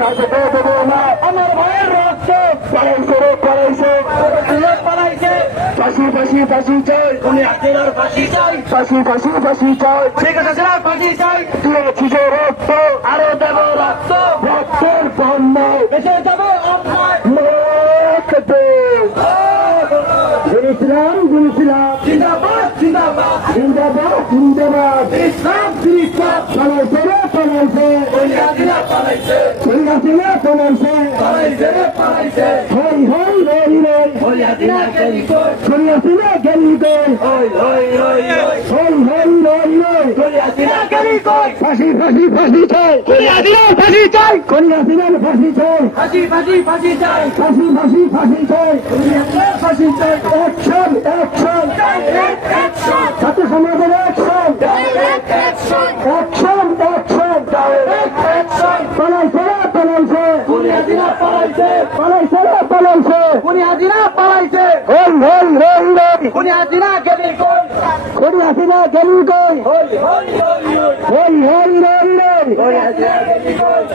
আমার ভাইয়ের রক্ত পালাইছে রে পালাইছে পালাইছে ফাঁসি ফাঁসি ফাঁসি চাই উনি হাসিনার ফাঁসি চাই ফাঁসি ফাঁসি ফাঁসি চাই শেখ হাসিনার ফাঁসি চাই দিয়েছি যে রক্ত আরও দেব রক্ত রক্তের বন্যা বেঁচে যাবে অন্যায় রক্তে গুরুছিলাম গুরুছিলাম জিন্দাবাদ। জিন্দাবাদ জিন্দাবাদ। জিন্দাবাদ ইসলাম ইসলাম পালাইছে রে পালাইছে। উনি হাসিনা পালাইছে। ঠিক আছে রে পালাইছে। পালাইছে রে পালাইছে। হই হই রই রই উনি হাসিনা গেলি কই? ঠিক আছে গেলি কই? হই হই কই? ফাঁসি ফাঁসি ফাঁসি চাই। হাসিনা ফাঁসি চাই। ফাঁসি চাই। ফাঁসি ফাঁসি ফাঁসি চাই। ফাঁসি ফাঁসি ফাঁসি চাই। উনি হাসিনার ফাঁসি চাই। উনি হাসিনা পালাইছে পালাইছে পালাইছে। উনি হাসিনা পালাইছে। হই হই রই রই উনি হাসিনা গেলি কই? কোন হাসিনা গেলি কই? ওই ওই হই হই রই রই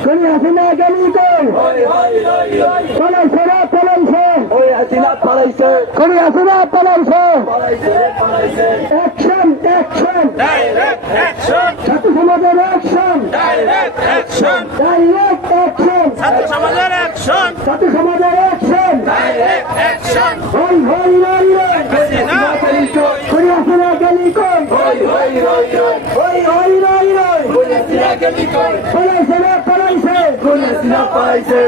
উনি হাসিনা গেলি কই? পালাইছে রে পালাইছে। ওই হাসিনা পালাইছে। কোন হাসিনা পালাইছে। পালাইছে রে পালাইছে। অ্যাকশন অ্যাকশন ডাইরেক্ট অ্যাকশন ছাত্র সমাজের action direct action direct action ছাত্র সমাজের অ্যাকশন ছাত্র সমাজের অ্যাকশন ডাইরেক্ট অ্যাকশন হই হই রই রই। হাসিনা। কই কোন হাসিনা গেলি কই ওই ওই ওই ওই হই হই রই রই। উনি হাসিনা গেলি কই। পালাইছে রে পালাইছে উনি হাসিনা পালাইছে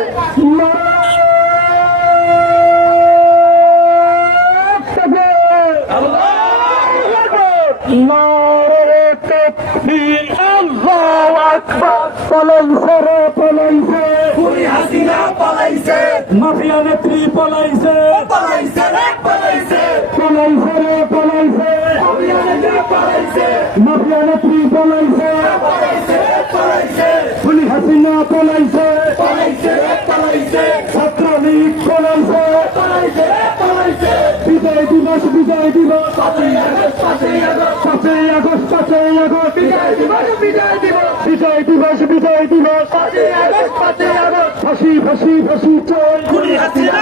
পলাইছে রে পালাইছে। উনি হাসিনা পালাইছে। মাফিয়া নেত্রী পালাইছে। পালাইছে রে পালাইছে। পালাইছে রে পালাইছে। মাফিয়া নেত্রী পালাইছে। মাফিয়া নেত্রী পালাইছে। পালাইছে পালাইছে। পুলি হাসিনা পালাইছে। দিবস, বিজয় দিবস। পাঁচই আগস্ট পাঁচই আগস্ট আগস্ট আগস্ট বিজয় দিবস বিজয় দিবস। বিজয় দিবস, বিজয় আগস্ট পাঁচই আগস্ট ফাঁসি ফাঁসি ফাঁসি হাসিনা